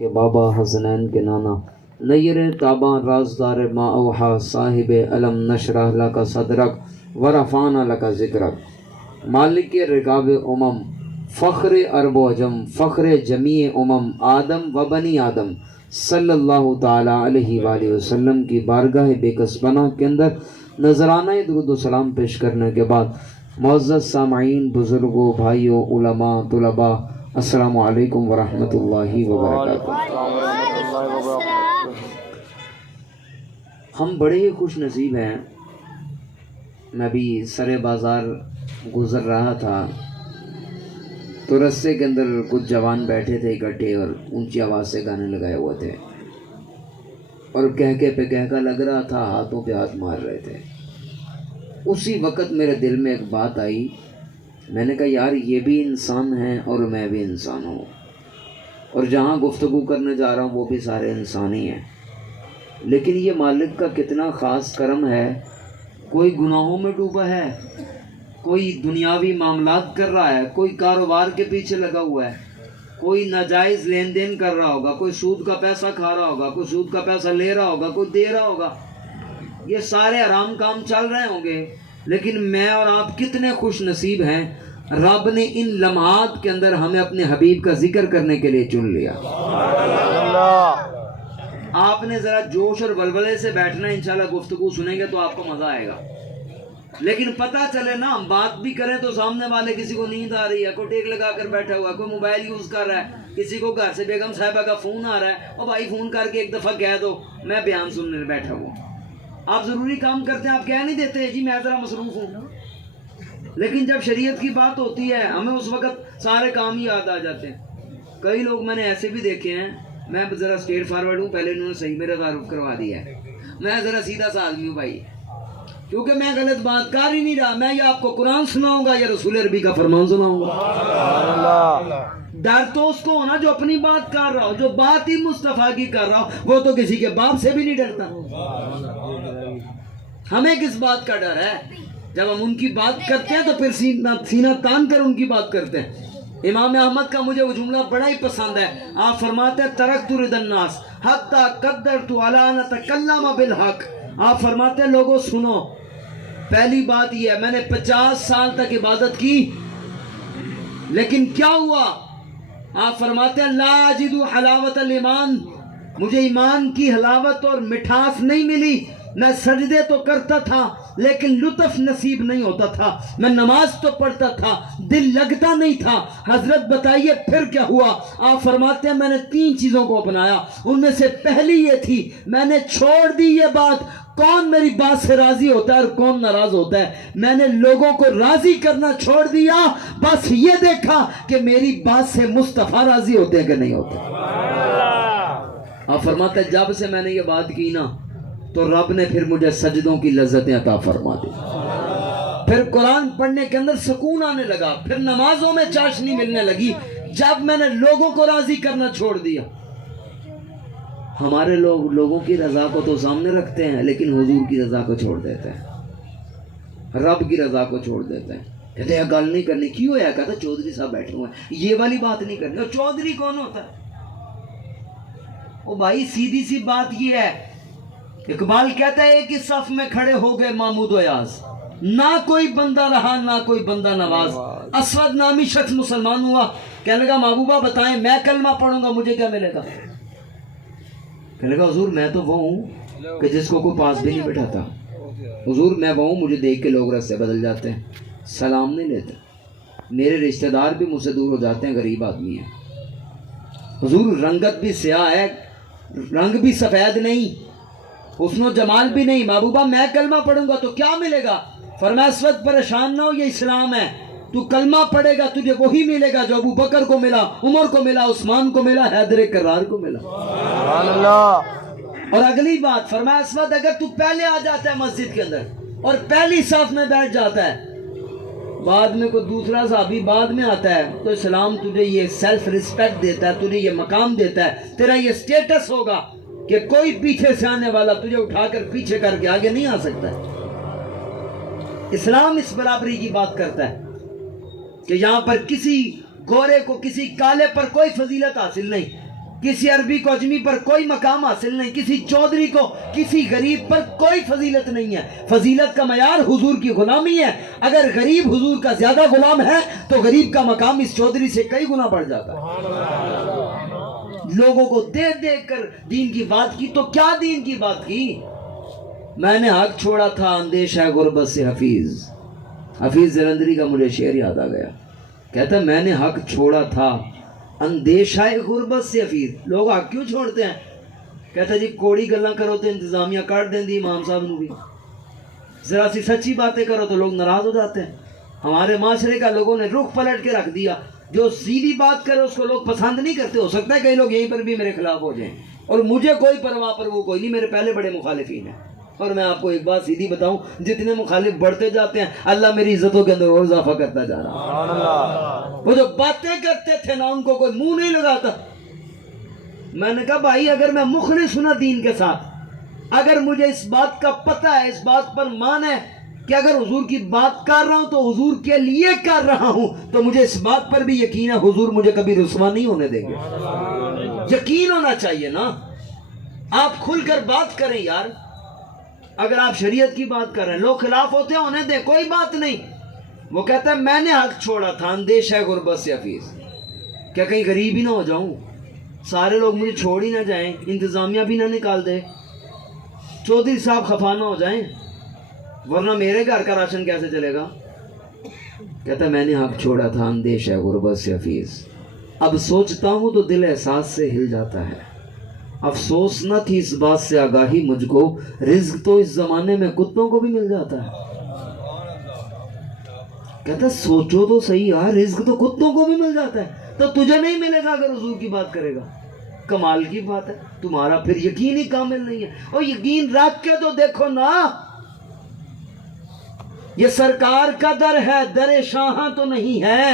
کہ بابا حسنین کے نانا نیر تاباں رازدار ما اوحا صاحب علم نشرح لک صدرک ورفعنا لک ذکرک مالک رکاب امم فخر عرب و عجم فخر جمیع امم آدم و بنی آدم صلی اللہ تعالی علیہ وآلہ وسلم کی بارگاہ بے کسبانہ کے اندر نذرانہ درود و سلام پیش کرنے کے بعد معزز سامعین، بزرگوں، بھائیوں، علماء، طلباء، السلام علیکم ورحمۃ اللہ وبرکاتہ۔ ہم بڑے ہی خوش نصیب ہیں۔ میں بھی سر بازار گزر رہا تھا تو رستے کے اندر کچھ جوان بیٹھے تھے اکٹھے اور اونچی آواز سے گانے لگائے ہوئے تھے اور کہکے پہ کہکا لگ رہا تھا، ہاتھوں پہ ہاتھ مار رہے تھے۔ اسی وقت میرے دل میں ایک بات آئی، میں نے کہا یار یہ بھی انسان ہیں اور میں بھی انسان ہوں، اور جہاں گفتگو کرنے جا رہا ہوں وہ بھی سارے انسان ہی ہیں، لیکن یہ مالک کا کتنا خاص کرم ہے، کوئی گناہوں میں ڈوبا ہے، کوئی دنیاوی معاملات کر رہا ہے، کوئی کاروبار کے پیچھے لگا ہوا ہے، کوئی ناجائز لین دین کر رہا ہوگا، کوئی سود کا پیسہ کھا رہا ہوگا، کوئی سود کا پیسہ لے رہا ہوگا، کوئی دے رہا ہوگا، یہ سارے حرام کام چل رہے ہوں گے، لیکن میں اور آپ کتنے خوش نصیب ہیں، رب نے ان لمحات کے اندر ہمیں اپنے حبیب کا ذکر کرنے کے لیے چن لیا۔ آپ نے ذرا جوش اور ولولے سے بیٹھنا، انشاءاللہ گفتگو سنیں گے تو آپ کو مزہ آئے گا، لیکن پتہ چلے نا ہم بات بھی کریں تو سامنے والے کسی کو نیند آ رہی ہے، کوئی ٹیک لگا کر بیٹھا ہوا ہے، کوئی موبائل یوز کر رہا ہے، کسی کو گھر سے بیگم صاحبہ کا فون آ رہا ہے، اور بھائی فون کر کے ایک دفعہ کہہ دو میں بیان سننے بیٹھا ہوں۔ آپ ضروری کام کرتے ہیں، آپ کہہ نہیں دیتے جی میں ذرا مصروف ہوں، لیکن جب شریعت کی بات ہوتی ہے ہمیں اس وقت سارے کام ہی یاد آ جاتے ہیں۔ کئی لوگ میں نے ایسے بھی دیکھے ہیں، میں ذرا اسٹیٹ فارورڈ ہوں، پہلے انہوں نے صحیح میرا تعارف کروا دیا ہے، میں ذرا سیدھا سا آدمی ہوں بھائی، کیونکہ میں غلط بات کر ہی نہیں رہا، میں یا آپ کو قرآن سناؤں گا یا رسول عربی کا فرمان سناؤں گا۔ ڈر تو اس کو ہونا جو اپنی بات کر رہا ہو، جو بات ہی مصطفیٰ کی کر رہا ہو وہ تو کسی کے باپ سے بھی نہیں ڈرتا۔ ہمیں کس بات کا ڈر ہے؟ جب ہم ان کی بات کرتے ہیں تو پھر سینہ تان کر ان کی بات کرتے ہیں۔ امام احمد کا مجھے وہ جملہ بڑا ہی پسند ہے، آپ فرماتے ہیں ترکت رضا الناس حتی قدرت علی ان اتکلم بالحق۔ آپ فرماتے ہیں لوگوں سنو، پہلی بات یہ ہے میں نے 50 سال تک عبادت کی، لیکن کیا ہوا؟ آپ فرماتے ہیں لا اجد حلاوت الایمان، مجھے ایمان کی حلاوت اور مٹھاس نہیں ملی، میں سجدے تو کرتا تھا لیکن لطف نصیب نہیں ہوتا تھا، میں نماز تو پڑھتا تھا دل لگتا نہیں تھا۔ حضرت بتائیے پھر کیا ہوا؟ آپ فرماتے ہیں میں نے 3 چیزوں کو اپنایا، ان میں سے پہلی یہ تھی میں نے چھوڑ دی یہ بات کون میری بات سے راضی ہوتا ہے اور کون ناراض ہوتا ہے، میں نے لوگوں کو راضی کرنا چھوڑ دیا، بس یہ دیکھا کہ میری بات سے مصطفیٰ راضی ہوتے ہیں کہ نہیں ہوتے۔ آپ فرماتے ہیں جب سے میں نے یہ بات کی نا تو رب نے پھر مجھے سجدوں کی لذتیں عطا فرما دی، پھر قرآن پڑھنے کے اندر سکون آنے لگا، پھر نمازوں میں چاشنی ملنے لگی جب میں نے لوگوں کو راضی کرنا چھوڑ دیا۔ ہمارے لوگ لوگوں کی رضا کو تو سامنے رکھتے ہیں لیکن حضور کی رضا کو چھوڑ دیتے ہیں، رب کی رضا کو چھوڑ دیتے ہیں، کہتے ہیں گل نہیں کرنی، کیوں ہے؟ کہتا چودھری صاحب بیٹھے ہوئے ہیں یہ والی بات نہیں کرنی۔ اور چودھری کون ہوتا ہے؟ او بھائی سیدھی سی بات یہ ہے، اقبال کہتا ہے ایک ہی صف میں کھڑے ہو گئے محمود و ایاز، نہ کوئی بندہ رہا نہ کوئی بندہ نواز۔ اسود نامی شخص مسلمان ہوا، کہنے لگا محبوبہ بتائیں میں کلمہ پڑھوں گا مجھے کیا ملے گا؟ کہنے لگا حضور میں تو وہ ہوں کہ جس کو کوئی پاس بھی نہیں بٹھاتا، حضور میں وہ ہوں مجھے دیکھ کے لوگ راستے بدل جاتے ہیں، سلام نہیں لیتے، میرے رشتہ دار بھی مجھ سے دور ہو جاتے ہیں، غریب آدمی ہیں، حضور رنگت بھی سیاہ ہے، رنگ بھی سفید نہیں، حسن و جمال بھی نہیں، محبوبہ میں کلمہ پڑھوں گا تو کیا ملے گا؟ فرمایا اس وقت پریشان نہ ہو، یہ اسلام ہے، تو کلمہ پڑھے گا تجھے وہی ملے گا جو ابو بکر کو ملا، عمر کو ملا، عثمان کو ملا، حیدر کرار کو ملا۔ اور اگلی بات فرمایا اس وقت اگر تو پہلے آ جاتا ہے مسجد کے اندر اور پہلی صف میں بیٹھ جاتا ہے، بعد میں کوئی دوسرا صحابی بعد میں آتا ہے تو اسلام تجھے یہ سیلف رسپیکٹ دیتا ہے، تجھے یہ مقام دیتا ہے، تیرا یہ سٹیٹس ہوگا کہ کوئی پیچھے سے آنے والا تجھے اٹھا کر پیچھے کر کے آگے نہیں آ سکتا ہے۔ اسلام اس برابری کی بات کرتا ہے کہ یہاں پر کسی گورے کو کسی کالے پر کوئی فضیلت حاصل نہیں، کسی عربی کو اجمی پر کوئی مقام حاصل نہیں، کسی چودھری کو کسی غریب پر کوئی فضیلت نہیں ہے۔ فضیلت کا معیار حضور کی غلامی ہے۔ اگر غریب حضور کا زیادہ غلام ہے تو غریب کا مقام اس چودھری سے کئی گنا بڑھ جاتا ہے۔ لوگوں کو دے دے کر دین کی بات کی، تو کیا دین کی بات کی؟ میں نے حق چھوڑا تھا اندیشہ غربت سے حفیظ جلندری کا مجھے شعر یاد آ گیا، کہتا ہے میں نے حق چھوڑا تھا اندیشہ غربت سے حفیظ۔ لوگ حق کیوں چھوڑتے ہیں؟ کہتا ہے جی کوڑی گلاں کرو تو انتظامیہ کاٹ دیں دی امام صاحب نو بھی، ذرا سی سچی باتیں کرو تو لوگ ناراض ہو جاتے ہیں۔ ہمارے معاشرے کا لوگوں نے رخ پلٹ کے رکھ دیا، جو سیدھی بات کرے اس کو لوگ پسند نہیں کرتے۔ ہو سکتا ہے کئی لوگ یہیں پر بھی میرے خلاف ہو جائیں، اور مجھے کوئی پرواہ پر وہ کوئی نہیں، میرے پہلے بڑے مخالفین ہیں۔ اور میں آپ کو ایک بات سیدھی بتاؤں، جتنے مخالف بڑھتے جاتے ہیں اللہ میری عزتوں کے اندر اور اضافہ کرتا جا رہا۔ وہ جو باتیں کرتے تھے نا ان کو کوئی منہ نہیں لگاتا۔ میں نے کہا بھائی اگر میں مخلص ہوں نا دین کے ساتھ، اگر مجھے اس بات کا پتہ ہے، اس بات پر مان ہے کہ اگر حضور کی بات کر رہا ہوں تو حضور کے لیے کر رہا ہوں، تو مجھے اس بات پر بھی یقین ہے حضور مجھے کبھی رسوا نہیں ہونے دیں گے۔ یقین ہونا چاہیے نا۔ آپ کھل کر بات کریں یار۔ اگر آپ شریعت کی بات کر رہے ہیں، لوگ خلاف ہوتے ہیں ہونے دیں، کوئی بات نہیں۔ وہ کہتا ہے میں نے حق چھوڑا تھا اندیشہ غربت سے حفیظ، کیا کہیں غریب ہی نہ ہو جاؤں، سارے لوگ مجھے چھوڑ ہی نہ جائیں، انتظامیہ بھی نہ نکال دے، چودھری صاحب خفا نہ ہو جائیں، ورنہ میرے گھر کا راشن کیسے چلے گا۔ کہتا ہے میں نے حق چھوڑا تھا اندیشہ غربت سے حفیظ، اب سوچتا ہوں تو دل احساس سے ہل جاتا ہے، افسوس نہ تھی اس بات سے آگاہی مجھ کو، رزق تو اس زمانے میں کتوں کو بھی مل جاتا ہے۔ کہتا ہے سوچو تو صحیح یار، رزق تو کتوں کو بھی مل جاتا ہے، تو تجھے نہیں ملے گا اگر حضور کی بات کرے گا؟ کمال کی بات ہے، تمہارا پھر یقین ہی کامل نہیں ہے۔ اور یقین رکھ کے تو دیکھو نا، یہ سرکار کا در ہے، در شاہاں تو نہیں ہے،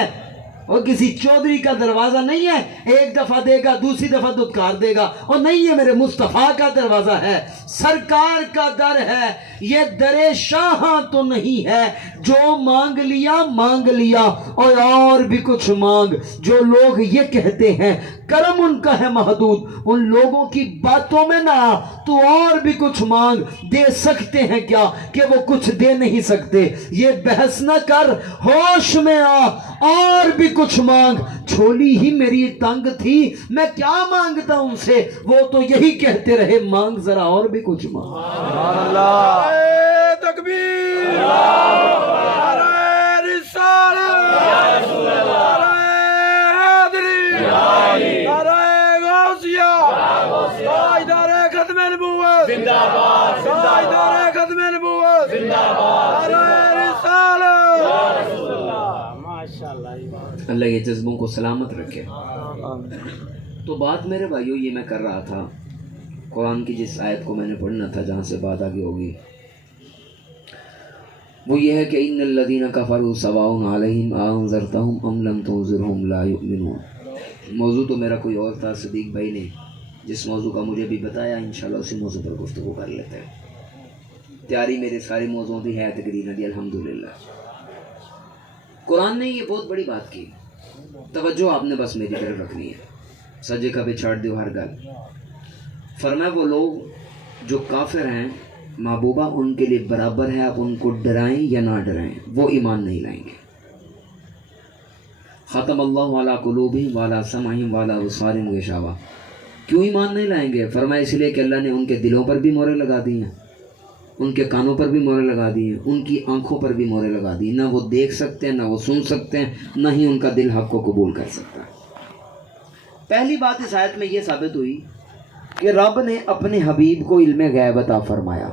اور کسی چودھری کا دروازہ نہیں ہے، ایک دفعہ دے گا دوسری دفعہ دھتکار دے گا، اور نہیں ہے میرے مصطفیٰ کا دروازہ ہے، سرکار کا در ہے، یہ در شاہاں تو نہیں ہے، جو مانگ لیا اور بھی کچھ مانگ۔ جو لوگ یہ کہتے ہیں کرم ان کا ہے محدود، ان لوگوں کی باتوں میں نہ تو اور بھی کچھ مانگ، دے سکتے ہیں کیا کہ وہ کچھ دے نہیں سکتے، یہ بحث نہ کر، ہوش میں آ اور بھی کچھ مانگ، چھولی ہی میری تنگ تھی میں کیا مانگتا ان سے، وہ تو یہی کہتے رہے مانگ ذرا اور بھی کچھ مانگ۔ سبحان اللہ، تکبیر، نعرہ رسالت، نعرہ حیدری، نعرہ غوثیہ، تاجدار ختم نبوت زندہ باد، تاجدار ختم نبوت زندہ باد، نعرہ رسالت۔ اللہ یہ جذبوں کو سلامت رکھے۔ تو بات میرے بھائیوں یہ میں کر رہا تھا، قرآن کی جس آیت کو میں نے پڑھنا تھا جہاں سے بات آگے ہوگی، وہ یہ ہے کہ ان الذین کفروا سواء علیہم انذرتہم ام لم تنذرہم لا یؤمنون۔ موضوع تو میرا کوئی اور تھا، صدیق بھائی نے جس موضوع کا مجھے بھی بتایا، انشاءاللہ اسی موضوع پر گفتگو کر لیتے ہیں۔ تیاری میرے سارے موضوعوں کی ہے تقریباً الحمدللہ۔ قرآن نے یہ بہت بڑی بات کی، توجہ آپ نے بس میری طرف رکھنی ہے، سجے کا بھی چھاڑ دیو ہر گل۔ فرمایا وہ لوگ جو کافر ہیں محبوبہ ان کے لیے برابر ہے، آپ ان کو ڈرائیں یا نہ ڈرائیں، وہ ایمان نہیں لائیں گے۔ ختم اللہ علی قلوبہم وعلی سمعہم وعلی ابصارہم غشاوہ۔ کیوں ایمان نہیں لائیں گے؟ فرمایا اس لیے کہ اللہ نے ان کے دلوں پر بھی مہریں لگا دی ہیں، ان کے کانوں پر بھی مہریں لگا دی ہیں، ان کی آنکھوں پر بھی مہریں لگا دی، نہ وہ دیکھ سکتے ہیں، نہ وہ سن سکتے ہیں، نہ ہی ان کا دل حق کو قبول کر سکتا ہے۔ پہلی بات اس آیت میں یہ ثابت ہوئی کہ رب نے اپنے حبیب کو علم غیب عطا فرمایا۔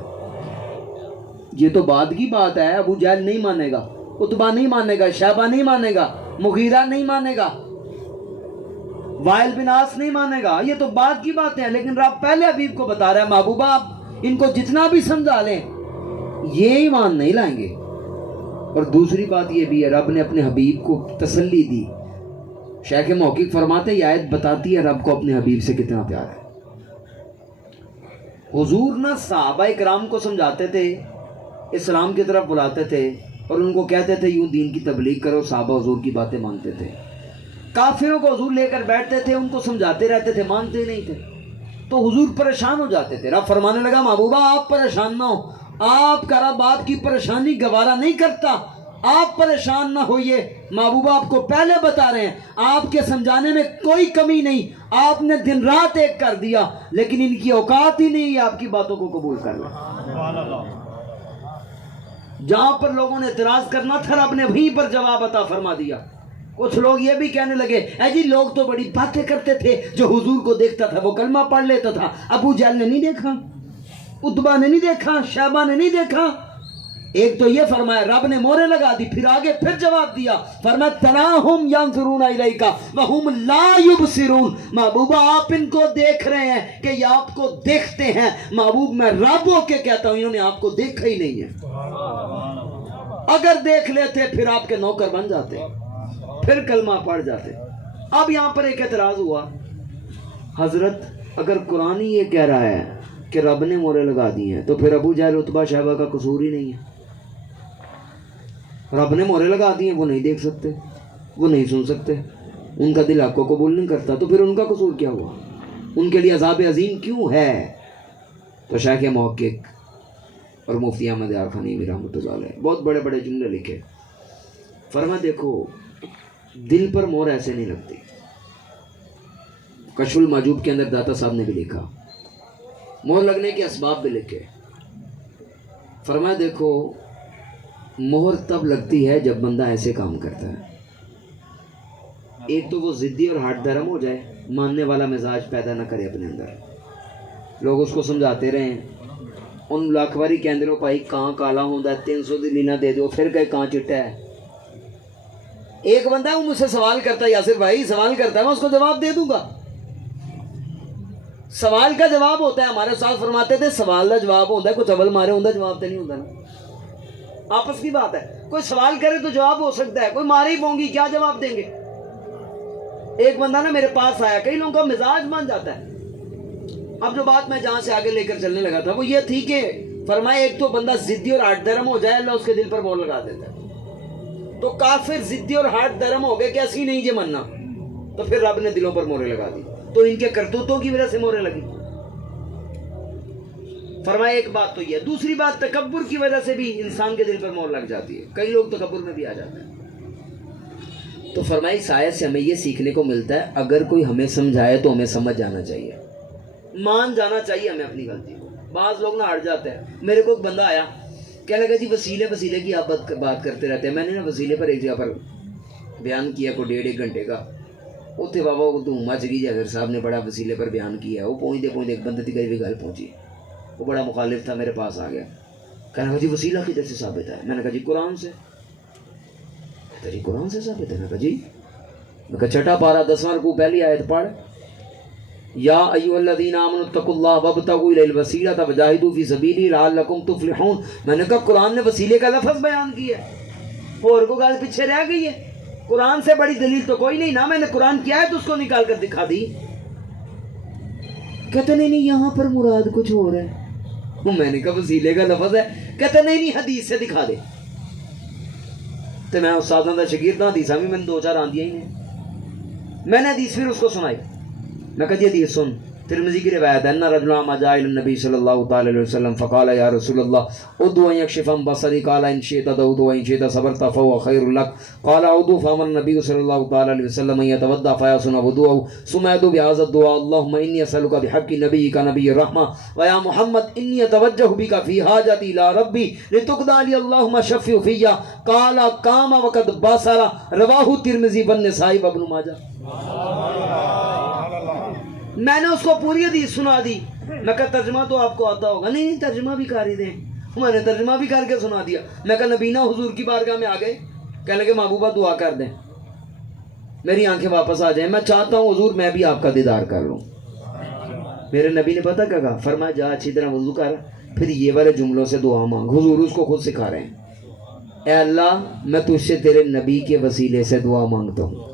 یہ تو بعد کی بات ہے، ابو جہل نہیں مانے گا، عتبہ نہیں مانے گا، شیبہ نہیں مانے گا، مغیرہ نہیں مانے گا، وائل بن عاص نہیں مانے گا، یہ تو بعد کی بات ہے، لیکن رب پہلے حبیب کو بتا رہا ہے محبوبہ آپ ان کو جتنا بھی سمجھا لیں یہ ایمان نہیں لائیں گے۔ اور دوسری بات یہ بھی ہے رب نے اپنے حبیب کو تسلی دی۔ شیخ محقق فرماتے یہ آیت بتاتی ہے رب کو اپنے حبیب سے کتنا پیار ہے۔ حضور نہ صحابہ کرام کو سمجھاتے تھے، اسلام کی طرف بلاتے تھے اور ان کو کہتے تھے یوں دین کی تبلیغ کرو، صحابہ حضور کی باتیں مانتے تھے۔ کافروں کو حضور لے کر بیٹھتے تھے, ان کو سمجھاتے رہتے تھے, مانتے نہیں تھے, تو حضور پریشان ہو جاتے تھے. رب فرمانے لگا محبوبہ آپ پریشان نہ ہو, آپ کا رب آپ کی پریشانی گوارا نہیں کرتا, آپ پریشان نہ ہوئیے. محبوبہ آپ کو پہلے بتا رہے ہیں آپ کے سمجھانے میں کوئی کمی نہیں, آپ نے دن رات ایک کر دیا, لیکن ان کی اوقات ہی نہیں آپ کی باتوں کو قبول کر لیں. جہاں پر لوگوں نے اعتراض کرنا تھا رب نے وہیں پر جواب عطا فرما دیا. کچھ لوگ یہ بھی کہنے لگے اے جی لوگ تو بڑی باتیں کرتے تھے, جو حضور کو دیکھتا تھا وہ کلمہ پڑھ لیتا تھا, ابو جہل نے نہیں دیکھا, عتبہ نے نہیں دیکھا, شیبہ نے نہیں دیکھا. ایک تو یہ فرمایا, رب نے مورے لگا دی, پھر آگے پھر جواب دیا, فرمایا تراہم ینظرون الیک وہم لا یبصرون. محبوبہ آپ ان کو دیکھ رہے ہیں کہ یہ آپ کو دیکھتے ہیں. محبوب میں رب ہو کے کہتا ہوں انہوں نے آپ کو دیکھا ہی نہیں ہے. اگر دیکھ لیتے پھر آپ کے نوکر بن جاتے, پھر کلمہ پڑھ جاتے. اب یہاں پر ایک اعتراض ہوا, حضرت اگر قرآن ہی یہ کہہ رہا ہے کہ رب نے مورے لگا دی ہیں تو پھر ابو جہل عتبہ شیبہ کا قصور ہی نہیں ہے. رب نے مورے لگا دی ہیں, وہ نہیں دیکھ سکتے, وہ نہیں سن سکتے, ان کا دل حق کو قبول نہیں کرتا, تو پھر ان کا قصور کیا ہوا, ان کے لیے عذاب عظیم کیوں ہے. تو شیخ محقق اور مفتی احمد یار خانیمی رحمۃ اللہ علیہ بہت بڑے بڑے جملے لکھے. فرما دیکھو دل پر مور ایسے نہیں لگتی. کشف المحجوب کے اندر داتا صاحب نے بھی لکھا, مہر لگنے کے اسباب بھی لکھے. فرمایا دیکھو مہر تب لگتی ہے جب بندہ ایسے کام کرتا ہے. ایک تو وہ ضدی اور ہٹ دھرم ہو جائے, ماننے والا مزاج پیدا نہ کرے اپنے اندر, لوگ اس کو سمجھاتے رہیں, ان لاکھ باری کہندے رہو بھائی کہاں کالا ہوندا ہے 300 دی لینا دے دو, پھر کہے کہاں چٹا ہے. ایک بندہ وہ مجھ سے سوال کرتا ہے, یاسر بھائی سوال کرتا ہے, میں اس کو جواب دے دوں گا. سوال کا جواب ہوتا ہے, ہمارے استاد فرماتے تھے سوال کا جواب ہوتا ہے, کچھ اول مارے ہوتا جواب تو نہیں ہوتا نا, آپس کی بات ہے. کوئی سوال کرے تو جواب ہو سکتا ہے, کوئی مارے ہی پونگی کیا جواب دیں گے. ایک بندہ نا میرے پاس آیا, کئی لوگوں کا مزاج بن جاتا ہے. اب جو بات میں جہاں سے آگے لے کر چلنے لگا تھا وہ یہ تھی کہ فرمایا ایک تو بندہ ضدی اور ہٹ دھرم ہو جائے, اللہ اس کے دل پر مور لگا دیتا ہے. تو کافر ضدی اور ہٹ دھرم ہو گئے کہ ایسی نہیں جے مننا, تو پھر رب نے دلوں پر مورے لگا دی, تو ان کے کرتوتوں کی وجہ سے مورے لگی. فرمایا ایک بات تو یہ, دوسری بات تکبر کی وجہ سے بھی انسان کے دل پر مور لگ جاتی ہے, کئی لوگ تکبر میں بھی آ جاتے ہیں. تو فرمایا اس آیت سے ہمیں یہ سیکھنے کو ملتا ہے اگر کوئی ہمیں سمجھائے تو ہمیں سمجھ جانا چاہیے, مان جانا چاہیے ہمیں اپنی غلطی کو. بعض لوگ نہ ہٹ جاتے ہیں. میرے کو ایک بندہ آیا, کہنے لگا جی وسیلے کی آپ بات کرتے رہتے ہیں. میں نے نا وسیلے پر ایک جگہ پر بیان کیا کو 1.5 گھنٹے کا, اتنے بابا دھوم مچ گئی, حضرت صاحب نے بڑا وسیلے پر بیان کیا. وہ پہنچتے ایک بندے کی گئی گل پہنچی, وہ بڑا مخالف تھا, میرے پاس آ گیا, کہنے لگا جی وسیلہ کدھر سے ثابت ہے. میں نے کہا جی قرآن سے. کہتا جی قرآن سے ثابت ہے. میں کہا جی, میں کہا چھٹا پارہ 10واں رکوع پہلی آیت پڑھ, یا ایھا الذین آمنوا اتقوا اللہ وابتغوا الیہ الوسیلۃ وجاہدوا فی سبیلہ لعلکم تفلحون. میں نے کہا قرآن نے وسیلے کا لفظ بیان کیا ہے, اور کو گل پیچھے رہ گئی ہے. قرآن سے بڑی دلیل تو کوئی نہیں نا, میں نے قرآن کیا ہے تو اس کو نکال کر دکھا دی. کہتے نہیں یہاں پر مراد کچھ اور ہے. میں نے کہا وسیلے کا لفظ ہے. کہتے نہیں حدیث سے دکھا دے. تو میں استادوں کا شاگرد ہوں, حدیثاں بھی میں نے 2-4 آندیاں ہی ہیں. میں نے حدیث پھر اس کو سنائی. میں کہا جی حدیث سن, ترمذی کی روایت ہے, ان رجلا ما جاء الى النبي صلی اللہ تعالی علیہ وسلم فقال یا رسول اللہ ادعو ان يكشف عن بصري قال ان شئت دعوت وان شئت صبرت فهو خير لك قال ادعو فامر النبي صلی اللہ تعالی علیہ وسلم ان يتوضا فيحسن وضوءه ثم يدعو بهذا الدعاء اللهم اني اسالك بحق نبيك نبي الرحمه ويا محمد اني اتوجه بك في حاجتي الى ربي لتقضى لي اللهم شفع فيا قال قام وقد بصر رواه الترمذی والنسائی وابن ماجہ. میں نے اس کو پوری حدیث سنا دی. میں کہا ترجمہ تو آپ کو آتا ہوگا. نہیں ترجمہ بھی کر ہی دیں. میں نے ترجمہ بھی کر کے سنا دیا. میں کہا نبینا حضور کی بارگاہ میں آ گئے, کہنے لگے محبوبہ دعا کر دیں, میری آنکھیں واپس آ جائیں, میں چاہتا ہوں حضور میں بھی آپ کا دیدار کر لوں. میرے نبی نے پتہ کیا کہا, فرمایا جا اچھی طرح وضو کر, پھر یہ والے جملوں سے دعا مانگ. حضور اس کو خود سکھا رہے ہیں, اے اللہ میں تجھ سے تیرے نبی کے وسیلے سے دعا مانگتا ہوں,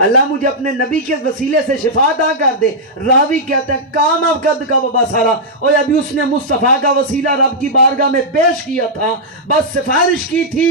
اللہ مجھے اپنے نبی کے وسیلے سے شفا عطا کر دے. راوی کہتے ہیں کام قد کا بصارا, اور ابھی اس نے مصطفیٰ کا وسیلہ رب کی بارگاہ میں پیش کیا تھا, بس سفارش کی تھی,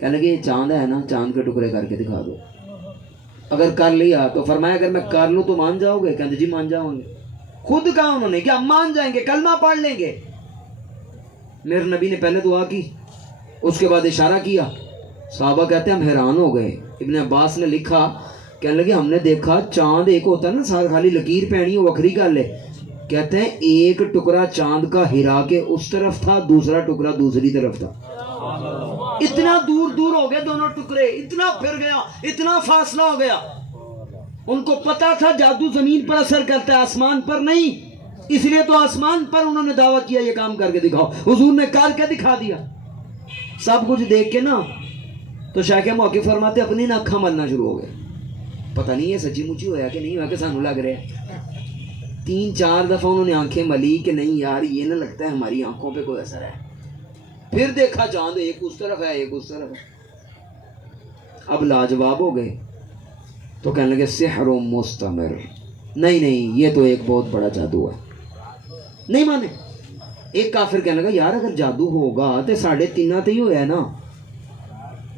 کہنے لگے یہ چاند ہے نا, چاند کے ٹکڑے کر کے دکھا دو. اگر کر لیا تو فرمایا اگر میں کر لوں تو مان جاؤ گے؟ کہتے جی مان جاؤں گے. خود کہا انہوں نے کہ ہم مان جائیں گے, کلمہ پڑھ لیں گے. میرے نبی نے پہلے دعا کی, اس کے بعد اشارہ کیا. صحابہ کہتے ہیں ہم حیران ہو گئے. ابن عباس نے لکھا, کہنے لگے ہم نے دیکھا چاند ایک ہوتا ہے نا سارا خالی لکیر پہنی ہو وکری گل ہے. کہتے ہیں ایک ٹکڑا چاند کا ہرا کے اس طرف تھا, دوسرا ٹکڑا دوسری طرف تھا. اتنا دور دور ہو گئے دونوں ٹکڑے, اتنا پھر گیا, اتنا فاصلہ ہو گیا. ان کو پتا تھا جادو زمین پر اثر کرتا ہے, آسمان پر نہیں. اس لیے تو آسمان پر انہوں نے دعویٰ کیا یہ کام کر کے دکھاؤ. حضور نے کر کے دکھا دیا. سب کچھ دیکھ کے نا تو شیخ موقف فرماتے اپنی نا اکھاں ملنا شروع ہو گئے. پتہ نہیں یہ سچی مچی ہویا کہ نہیں ہوا کہ سانو لگ رہا ہے. 3-4 دفعہ انہوں نے آنکھیں ملی کہ نہیں یار یہ نہ لگتا ہے ہماری آنکھوں پہ کوئی اثر ہے. پھر دیکھا چاند ایک اس طرف ہے ایک اس طرف ہے. اب لاجواب ہو گئے تو کہنے لگے سحر مستمر. نہیں یہ تو ایک بہت بڑا جادو ہے. نہیں مانے. ایک کافر کہنے لگا یار اگر جادو ہوگا تو 3.5 تو ہی ہوا ہے نا,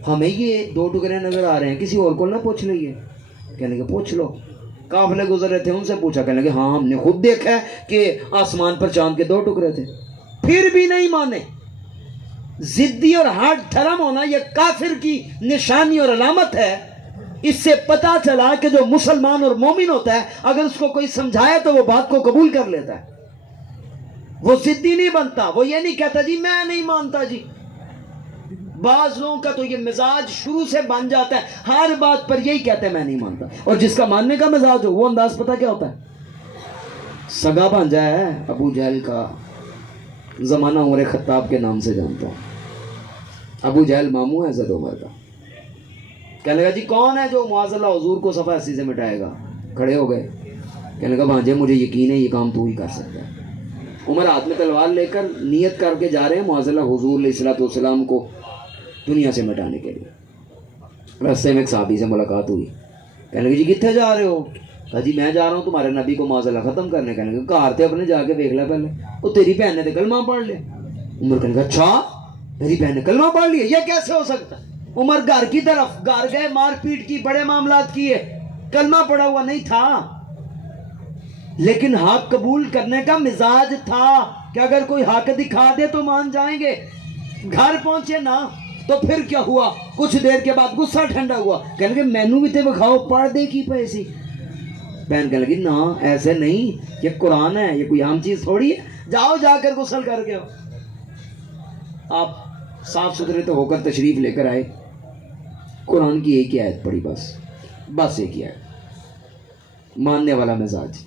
ہمیں یہ 2 ٹکڑے نظر آ رہے ہیں, کسی اور کو نہ پوچھ لئیے. کہنے لگے پوچھ لو. قافلے گزر رہے تھے ان سے پوچھا, کہنے لگے ہاں ہم نے خود دیکھا ہے کہ آسمان پر چاند کے 2 ٹکڑے تھے. پھر بھی نہیں مانے. ضدی اور ہارڈ تھرم ہونا یہ کافر کی نشانی اور علامت ہے. اس سے پتا چلا کہ جو مسلمان اور مومن ہوتا ہے اگر اس کو کوئی سمجھائے تو وہ بات کو قبول کر لیتا ہے. وہ ضدی نہیں بنتا, وہ یہ نہیں کہتا جی میں نہیں مانتا جی. بعض لوگوں کا تو یہ مزاج شروع سے بن جاتا ہے, ہر بات پر یہی کہتے ہیں میں نہیں مانتا. اور جس کا ماننے کا مزاج ہو وہ انداز پتہ کیا ہوتا ہے, سگا بھانجا ہے ابو جہل کا, زمانہ عمر خطاب کے نام سے جانتا ہوں. ابو جہل ماموں ہے حضرت عمر کا. کہنے لگا جی کون ہے جو معاذ اللہ حضور کو صفحہ 80 سے مٹائے گا؟ کھڑے ہو گئے. کہنے لگا بھانجے مجھے یقین ہے یہ کام تو ہی کر سکتا ہے. عمر ہاتھ میں تلوار لے کر نیت کر کے جا رہے ہیں معاذ اللہ حضور علیہ الصلوۃ والسلام کو دنیا سے مٹانے کے لیے. راستے میں ایک صحابی سے ملاقات ہوئی. کہنے لگے جی کتنے جا رہے ہو؟ کہا جی میں جا رہا ہوں تمہارے نبی کو معاذ اللہ ختم کرنے. کہنے لگے گھر تے اپنے جا کے دیکھ لے پہلے, وہ تیری بہن نے کلمہ پڑھ لیا. عمر کہنے لگا اچھا میری بہن نے کلمہ پڑھ لیا, یہ کیسے ہو سکتا؟ عمر گھر کی طرف, گھر گئے, مار پیٹ کی, بڑے معاملات کیے, کلمہ پڑھا ہوا نہیں تھا لیکن حق قبول کرنے کا مزاج تھا کہ اگر کوئی حق دکھا دے تو مان جائیں گے. گھر پہنچے نا تو پھر کیا ہوا, کچھ دیر کے بعد غصہ ٹھنڈا ہوا. کہنے لگے مینو بھی تے بکھاؤ پڑھ دے کی پیسی. بہن کہنے لگی نا ایسے نہیں, یہ قرآن ہے, یہ کوئی عام چیز تھوڑی ہے, جاؤ جا کر غسل کر کے. آپ صاف ستھرے تو ہو کر تشریف لے کر آئے, قرآن کی ایک ہی آیت پڑھی, بس ایک ہی آیت. ماننے والا مزاج,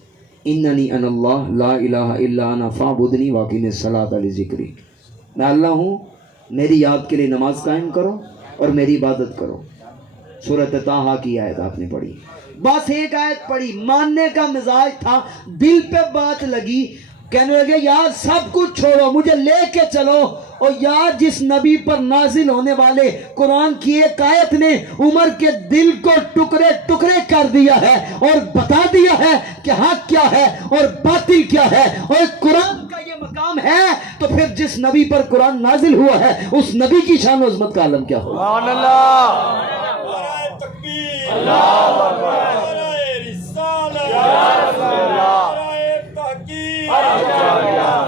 اننی انا اللہ لا الہ الا انا فاعبدنی واقم الصلاۃ لذکری. میں اللہ ہوں, میری یاد کے لیے نماز قائم کرو اور میری عبادت کرو. سورۃ طٰہٰ کی آیت آپ نے پڑھی, بس ایک آیت پڑھی. ماننے کا مزاج تھا, دل پہ بات لگی. کہنے لگے یار سب کچھ چھوڑو مجھے لے کے چلو. اور یار جس نبی پر نازل ہونے والے قرآن کی ایک آیت نے عمر کے دل کو ٹکڑے ٹکڑے کر دیا ہے اور بتا دیا ہے کہ حق کیا ہے اور باطل کیا ہے اور قرآن کا یہ مقام ہے, تو پھر جس نبی پر قرآن نازل ہوا ہے اس نبی کی شان و عظمت کا عالم کیا ہو. سبحان اللہ, نعرہ تکبیر, اللہ اکبر, نعرہ رسالت, یا رسول اللہ, نعرہ تحقیق,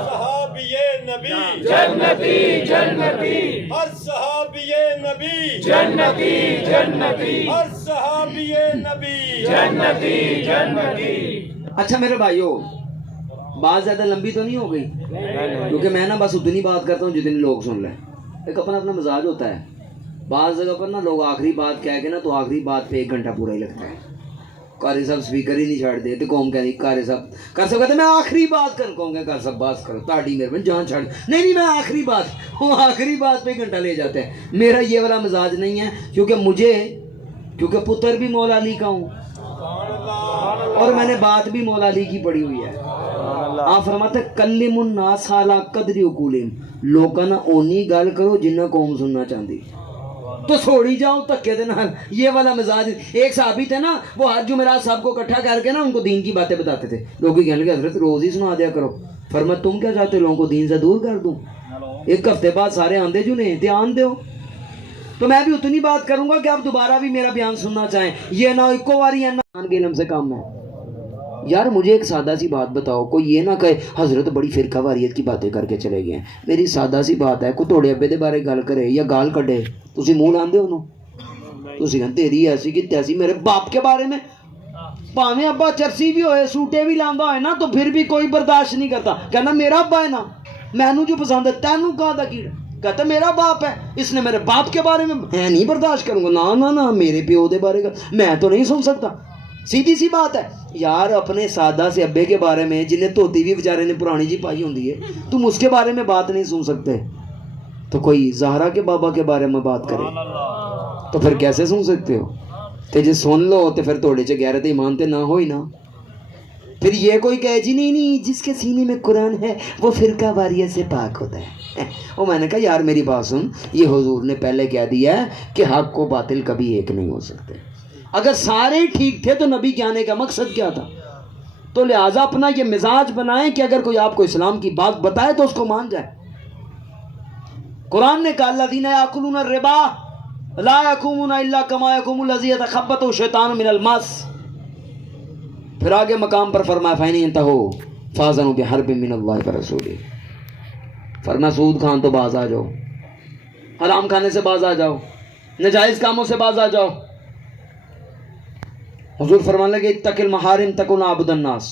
صحابی نبی جنتی جنتی, ہر صحابی نبی جنتی جنتی, ہر صحابی نبی جنتی جنتی. اچھا میرے بھائیو, بات زیادہ لمبی تو نہیں ہو گئی کیونکہ میں نا بس اتنی بات کرتا ہوں جتنی لوگ سن لیں. ایک اپنا مزاج ہوتا ہے. بعض جگہ پر نا لوگ آخری بات کہہ کے نا تو آخری بات پہ 1 گھنٹہ پورا ہی لگتا ہے. قاری صاحب سپیکر ہی نہیں چھاڑ دے تو قوم کہہ نہیں, قاری صاحب کہتے میں آخری بات کر قوم قاری صاحب بات کرو تاڑی میرے میں جان چھاڑ. نہیں میں آخری بات, وہ آخری بات پہ 1 گھنٹہ لے جاتے ہیں. میرا یہ والا مزاج نہیں ہے کیونکہ پتر بھی مولا علی کا ہوں اور میں نے بات بھی مولا علی کی پڑھی ہوئی ہے. آپ فرماتے کلم الناس علی قدر عقولہم, لوکاں نہ اونی گل کرو جنہ قوم سننا چاہتی, تو چھوڑی جاؤ تکے دے نال. یہ والا مزاج. ایک صحابی تھے نا, وہ ہر جمعرات صاحب کو اکٹھا کر کے نا ان کو دین کی باتیں بتاتے تھے. لوگ کہنے لگے حضرت روز ہی سنا دیا کرو. فرمایا تم کیا چاہتے لوگوں کو دین سے دور کر دوں؟ 1 ہفتے بعد سارے آندے جو نہیں تے آن دیو. تو میں بھی اتنی بات کروں گا کہ آپ دوبارہ بھی میرا بیان سننا چاہیں. یہ نہ اکو واری ہے نہ کے علم سے کام ہے. یار مجھے ایک سادہ سی بات بتاؤ, کوئی یہ نہ کہے حضرت بڑی فرقہ واریت کی باتیں کر کے چلے گئے ہیں. میری سادہ سی بات ہے, کوئی توڑے ابے دے بارے گل کرے یا گال کڈے, تسی منہ لاندے ہو نا, تسی کہتے تیری ایسی کی تیسی میرے باپ کے بارے میں. پاویں ابا چرسی بھی ہوئے سوٹے بھی لاندا ہوئے نا تو پھر بھی کوئی برداشت نہیں کرتا, کہنا میرا ابا ہے نا, مینوں جو پسند ہے تینوں کہا دا کیڑا, کہتا میرا باپ ہے اس نے میرے باپ کے بارے میں میں نہیں برداشت کروں گا. نا نا نا, میرے پیو دے بارے کا میں تو نہیں سن سکتا. سیدھی سی بات ہے یار, اپنے سادہ سے ابے کے بارے میں جنہیں دھوتی بھی بیچارے نے پرانی جی پائی ہوندی ہے, تم اس کے بارے میں بات نہیں سن سکتے, تو کوئی زہرا کے بابا کے بارے میں بات کرے تو پھر کیسے سن سکتے ہو؟ تے جے سن لو تو پھر توڑے چ غیرت ایمان تے نہ ہوئی نا. پھر یہ کوئی کہے جی نہیں نہیں جس کے سینے میں قرآن ہے وہ فرقہ واریت سے پاک ہوتا ہے. وہ میں نے کہا یار میری بات سن, یہ حضور نے پہلے کہہ دیا ہے کہ حق و باطل کبھی ایک نہیں ہو سکتے. اگر سارے ٹھیک تھے تو نبی کے آنے کا مقصد کیا تھا؟ تو لہٰذا اپنا یہ مزاج بنائیں کہ اگر کوئی آپ کو اسلام کی بات بتائے تو اس کو مان جائے. قرآن نے کہا الذین یاکلون الربا لا یقومون الا کما یقوم الذی یتخبطہ الشیطان من المس. پھر آگے مقام پر فرمایا فإن انتہوا فأذنوا بحرب من اللہ ورسولہ. فرمایا سود کھان تو باز آ جاؤ, حرام کھانے سے باز آ جاؤ, ناجائز کاموں سے باز آ جاؤ. حضور فرمانے لگے اتق المحارم تکن عبد الناس.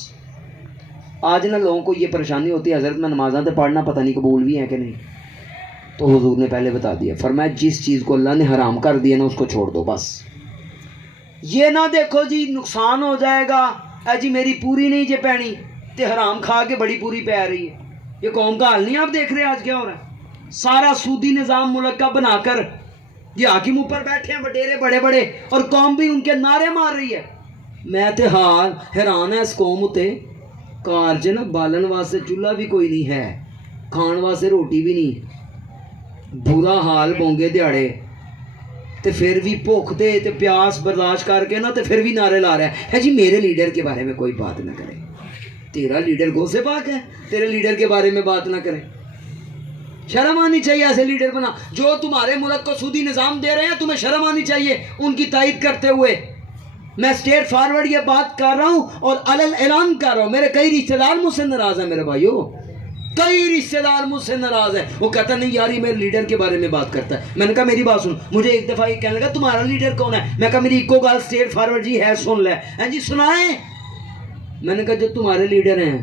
آج نا لوگوں کو یہ پریشانی ہوتی ہے حضرت میں نمازاں تے پڑھنا پتہ نہیں قبول بھی ہیں کہ نہیں, تو حضور نے پہلے بتا دیا, فرمایا جس چیز کو اللہ نے حرام کر دیا نا اس کو چھوڑ دو بس. یہ نہ دیکھو جی نقصان ہو جائے گا, اے جی میری پوری نہیں جے پینی تے حرام کھا کے بڑی پوری پی رہی ہے. یہ قوم کا حال نہیں آپ دیکھ رہے آج کیا ہو رہا ہے. سارا سودی نظام ملک کا بنا کر یہ حاکم اوپر بیٹھے ہیں وڈیرے بڑے بڑے, اور قوم بھی ان کے نعرے مار رہی ہے. میں تے حال حیران ہے اس قوم تے, کار چ نا بالن واسطے چولہا بھی کوئی نہیں ہے, کھان واسطے روٹی بھی نہیں, برا حال بونگے دیہڑے, تے پھر بھی بھوک تے پیاس برداشت کر کے نا تے پھر بھی نعرے لا رہا ہے جی میرے لیڈر کے بارے میں کوئی بات نہ کرے. تیرا لیڈر گو سے پاک ہے, تیرے لیڈر کے بارے میں بات نہ کرے. شرم آنی چاہیے ایسے لیڈر بنا جو تمہارے ملک کو سودی نظام دے رہے ہیں, تمہیں شرم آنی چاہیے ان کی تائید کرتے ہوئے. میں اسٹیٹ فارورڈ یہ بات کر رہا ہوں اور علل اعلان کر رہا ہوں. میرے کئی رشتہ دار مجھ سے ناراض ہیں میرے بھائیو, کئی رشتہ دار مجھ سے ناراض ہیں. وہ کہتا نہیں یار یہ میرے لیڈر کے بارے میں بات کرتا ہے. میں نے کہا میری بات سن. مجھے ایک دفعہ یہ کہنے لگا تمہارا لیڈر کون ہے؟ میں کہا میری ایکو گال اسٹیٹ فارورڈ جی ہے, سن لے. ہیں جی سنائیں. میں نے کہا جو تمہارے لیڈر ہیں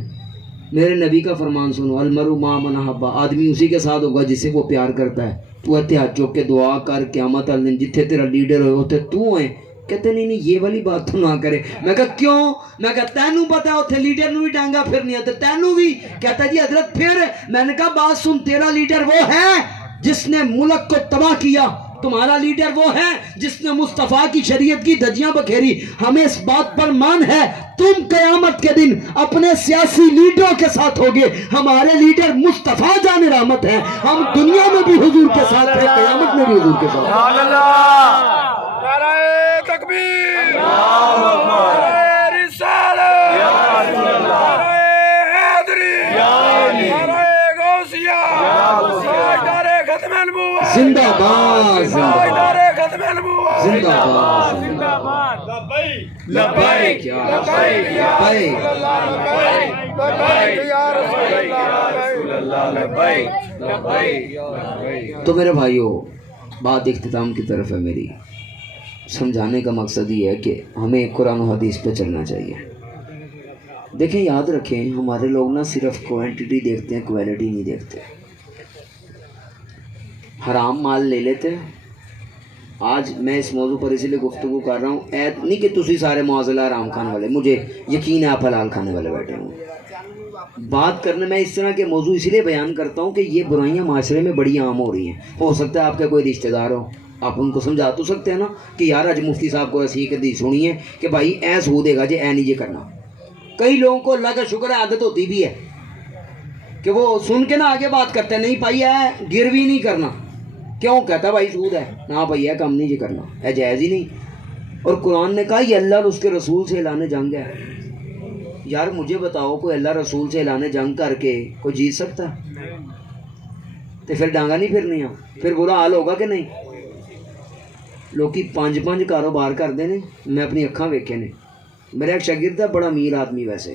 میرے نبی کا فرمان سنو, المرء مع من احب, آدمی اسی کے ساتھ ہوگا جسے وہ پیار کرتا ہے. تو اتحاد چوک کے دعا کر قیامت والے دن جتھے تیرا لیڈر ہوئے ہوتے تو ہیں. کہتے نہیں یہ والی بات تو نہ کرے. میں کہا کیوں؟ میں کہا تینوں پتا ہے اتنے لیڈر نو بھی ڈانگا پھر نہیں آتے, تینوں بھی. کہتا جی حضرت پھر. میں نے کہا بات سن, تیرا لیڈر وہ ہے جس نے ملک کو تباہ کیا, تمہارا لیڈر وہ ہے جس نے مصطفیٰ کی شریعت کی دھجیاں بکھیری. ہمیں اس بات پر مان ہے تم قیامت کے دن اپنے سیاسی لیڈروں کے ساتھ ہوگے, ہمارے لیڈر مصطفیٰ جان رحمت ہیں. ہم دنیا میں بھی حضور کے ساتھ ہیں, قیامت میں بھی حضور کے ساتھ ہیں. نعرہ تکبیر, نعرہ رسالت, نعرہ حیدری, نعرہ غوثیہ, تاجدار ختم النبوت, زندہ باد, تاجدار ختم النبوت, زندہ باد, زندہ باد. لبیک لبیک یا لبیک, لبیک یا رسول اللہ, لبیک لبیک. تو میرے بھائیو بات اختتام کی طرف ہے میری. سمجھانے کا مقصد یہ ہے کہ ہمیں قرآن و حدیث پہ چلنا چاہیے. دیکھیں یاد رکھیں ہمارے لوگ نہ صرف کوانٹٹی دیکھتے ہیں, کوالٹی نہیں دیکھتے. حرام مال لے لیتے ہیں. آج میں اس موضوع پر اسی لیے گفتگو کر رہا ہوں, ایت نہیں کہ تسی سارے معاذلہ حرام کھانے والے, مجھے یقین ہے آپ حلال کھانے والے بیٹھے ہوں. بات کرنے میں اس طرح کے موضوع اسی لیے بیان کرتا ہوں کہ یہ برائیاں معاشرے میں بڑی عام ہو رہی ہیں. ہو سکتا ہے آپ کے کوئی رشتہ دار ہو, آپ ان کو سمجھا تو سکتے ہیں نا کہ یار آج مفتی صاحب کو ایسی حدیث سنی ہے کہ بھائی اے سو دے گا جی اے نہیں جی کرنا. کئی لوگوں کو اللہ کا شکر ہے عادت ہوتی بھی ہے کہ وہ سن کے نا آگے بات کرتے ہیں, نہیں بھائی اے گروی نہیں کرنا. کیوں؟ کہتا بھائی سود ہے, نہ بھائی اے کم نہیں جی کرنا, اے جائز ہی نہیں. اور قرآن نے کہا یہ اللہ اور اس کے رسول سے اعلان جنگ ہے. یار مجھے بتاؤ کوئی اللہ رسول سے اعلان جنگ کر کے کوئی جیت سکتا؟ تو پھر ڈانگا نہیں پھرنی ہے, پھر برا حال ہوگا کہ نہیں. ਲੋਕੀ 5-5 ਕਾਰੋਬਾਰ ਕਰਦੇ ਨੇ, ਮੈਂ ਆਪਣੀ ਅੱਖਾਂ ਵੇਖੇ ਨੇ। ਮੇਰਾ ਇੱਕ ਸ਼ਾਗਿਰਦ ਹੈ, ਬੜਾ ਅਮੀਰ ਆਦਮੀ, ਵੈਸੇ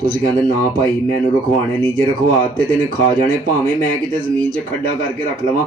ਤੁਸੀਂ ਕਹਿੰਦੇ ਨਾ ਭਾਈ ਮੈਨੂੰ ਰਖਵਾਣੇ ਨਹੀਂ, ਜੇ ਰਖਵਾਤੇ ਤੇ ਨੇ ਖਾ ਜਾਣੇ, ਭਾਵੇਂ ਮੈਂ ਕਿਤੇ ਜ਼ਮੀਨ 'ਚ ਖੱਡਾ ਕਰਕੇ ਰੱਖ ਲਵਾਂ,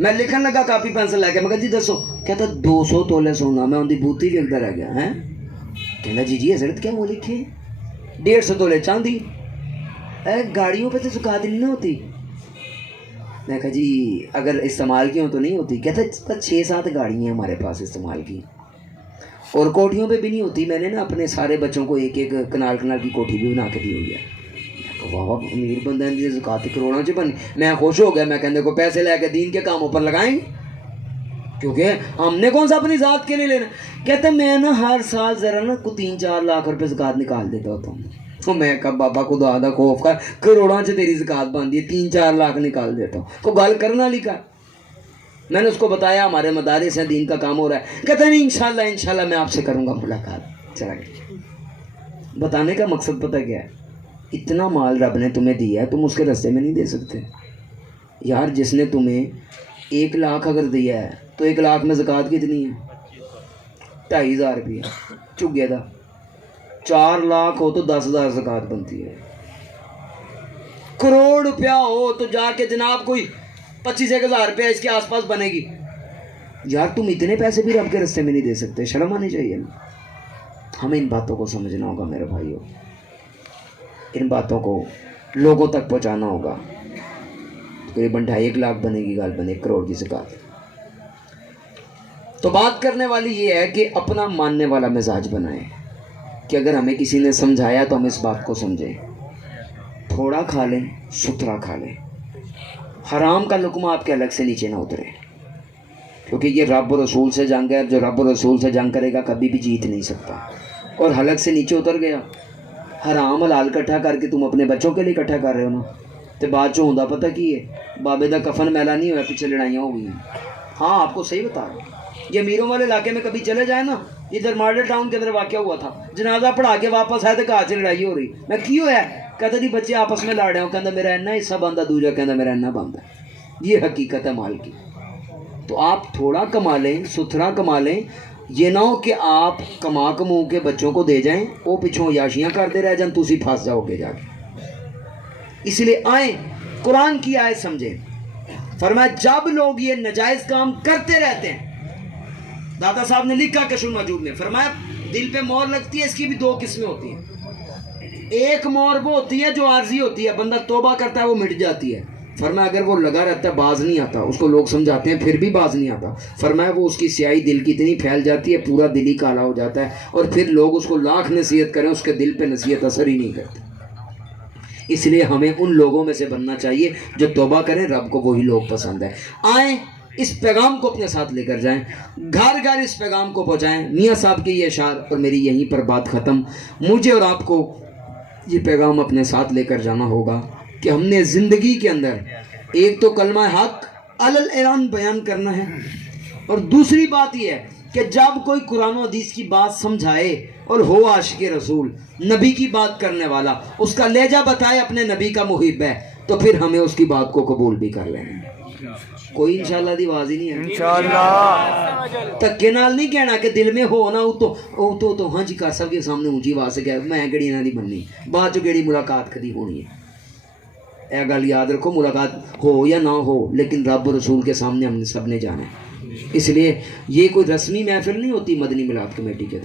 میں لکھن لگا کاپی پینسل لے کے، میں کہا جی دسو، کہتا 200 تولے سونا، میں ان دی بوتی بھی اگدر رہ گیا ہیں، کہنا جی جی حضرت کیا وہ لکھے، 150 تولے چاندی، گاڑیوں پہ تو زکات نہیں نہ ہوتی، میں کہا جی اگر استعمال کی ہوں تو نہیں ہوتی، کہتا 6-7 گاڑی ہیں ہمارے پاس استعمال کی، اور کوٹھیوں پہ بھی نہیں ہوتی، میں نے نا اپنے سارے بچوں کو ایک ایک کنال کی کوٹھی بھی بنا کے دی ہوئی ہے۔ واہ امیر بندہ ہے، زکات کروڑوں چ بنی، میں خوش ہو گیا، میں کہنے کو پیسے لے کے دین کے کاموں پر لگائیں، کیونکہ ہم نے کون سا اپنی ذات کے لیے لینا۔ کہتے میں نا ہر سال ذرا نا کو 3-4 لاکھ روپے زکات نکال دیتا ہوتا ہوں، تو میں کہا بابا خدا دا خوف کر، کروڑوں سے تیری زکات بندی ہے، 3-4 لاکھ نکال دیتا ہوں، کو گل کرنا لکھا۔ میں نے اس کو بتایا ہمارے مدارس ہیں، دین کا کام ہو رہا ہے، کہتا نہیں انشاءاللہ میں آپ سے کروں گا ملاقات۔ چلا گیا۔ بتانے کا مقصد پتہ کیا ہے، اتنا مال رب نے تمہیں دیا ہے، تم اس کے رستے میں نہیں دے سکتے یار۔ جس نے تمہیں 1 لاکھ اگر دیا ہے تو 1 لاکھ میں زکوٰۃ کتنی ہے؟ 2,500 روپیہ چک گیا تھا۔ 4 لاکھ ہو تو 10,000 زکوٰۃ بنتی ہے، کروڑ روپیہ ہو تو جا کے جناب کوئی 25,000 روپیہ اس کے آس پاس بنے گی یار۔ تم اتنے پیسے بھی رب کے رستے میں نہیں دے سکتے، شرم آنی چاہیے نا۔ ہمیں ان باتوں کو سمجھنا ہوگا میرے بھائیوں، ان باتوں کو لوگوں تک پہنچانا ہوگا۔ تقریباً 2.5 لاکھ بنے گی غالباً 1 کروڑ کی زکوٰۃ۔ تو بات کرنے والی یہ ہے کہ اپنا ماننے والا مزاج بنائیں، کہ اگر ہمیں کسی نے سمجھایا تو ہم اس بات کو سمجھیں، تھوڑا کھا لیں ستھرا کھا لیں، حرام کا لقمہ آپ کے الگ سے نیچے نہ اترے، کیونکہ یہ رب و رسول سے جنگ ہے، جو رب و رسول سے جنگ کرے گا کبھی بھی جیت نہیں سکتا۔ اور حلق سے نیچے اتر گیا، حرام حلال کٹھا کر کے تم اپنے بچوں کے لیے کٹھا کر رہے ہو نا، تو بات جو ہوندہ پتہ کی ہے، بابے دا کفن میلا نہیں ہوا، پیچھے لڑائیاں ہو گئی ہیں۔ ہاں آپ کو صحیح بتا رہا ہوں، یہ امیروں والے علاقے میں کبھی چلے جائیں نا، ادھر ماڈل ٹاؤن کے اندر واقعہ ہوا تھا، جنازہ پڑھا کے واپس آئے تو کہاں سے لڑائی ہو رہی، میں کیوں ہے، کہتا جی بچے آپس میں لڑ رہے ہوں، کہتا میرا اینا حصہ بندہ، دوجا کہتا میرا اینا بندہ۔ یہ حقیقت ہے مال کی۔ تو آپ تھوڑا کما لیں، ستھرا کما لیں، یہ نہ ہو کہ آپ کمو کے بچوں کو دے جائیں، وہ پچھوں یاشیاں کرتے رہ جائیں، تسی پھنس جاؤ گے جا کے۔ اس لیے آئیں قرآن کی آیت سمجھیں۔ فرمایا جب لوگ یہ ناجائز کام کرتے رہتے ہیں، دادا صاحب نے لکھا کشف الموجود میں، فرمایا دل پہ مور لگتی ہے، اس کی بھی 2 قسمیں ہوتی ہیں۔ ایک مور وہ ہوتی ہے جو عارضی ہوتی ہے، بندہ توبہ کرتا ہے وہ مٹ جاتی ہے۔ فرمایا اگر وہ لگا رہتا ہے باز نہیں آتا، اس کو لوگ سمجھاتے ہیں پھر بھی باز نہیں آتا، فرمایا وہ اس کی سیاہی دل کی اتنی پھیل جاتی ہے، پورا دل ہی کالا ہو جاتا ہے، اور پھر لوگ اس کو لاکھ نصیحت کریں، اس کے دل پہ نصیحت اثر ہی نہیں کرتی۔ اس لیے ہمیں ان لوگوں میں سے بننا چاہیے جو توبہ کریں، رب کو وہی لوگ پسند ہے۔ آئیں اس پیغام کو اپنے ساتھ لے کر جائیں، گھر گھر اس پیغام کو پہنچائیں۔ میاں صاحب کے یہ اشعار، اور میری یہیں پر بات ختم۔ مجھے اور آپ کو یہ پیغام اپنے ساتھ لے کر جانا ہوگا کہ ہم نے زندگی کے اندر ایک تو کلمہ حق علی الاعلان بیان کرنا ہے، اور دوسری بات یہ ہے کہ جب کوئی قرآن و حدیث کی بات سمجھائے اور ہو عاشق رسول، نبی کی بات کرنے والا، اس کا لہجہ بتائے اپنے نبی کا محب ہے، تو پھر ہمیں اس کی بات کو قبول بھی کر لینا ہے۔ کوئی انشاءاللہ دی آواز ہی نہیں ہے، انشاءاللہ تکے نال نہیں کہنا کہ دل میں ہو نا تو ہاں جی کر سب کے سامنے اونچی آواز سے کہہ میں گڑی نہ نہیں بننی، بعد جو گڑی ملاقات کدی ہونی ہے۔ اے گل یاد رکھو، ملاقات ہو یا نہ ہو لیکن رب و رسول کے سامنے ہم نے سب نے جانا ہے۔ اس لیے یہ کوئی رسمی محفل نہیں ہوتی مدنی میلاد کمیٹی کے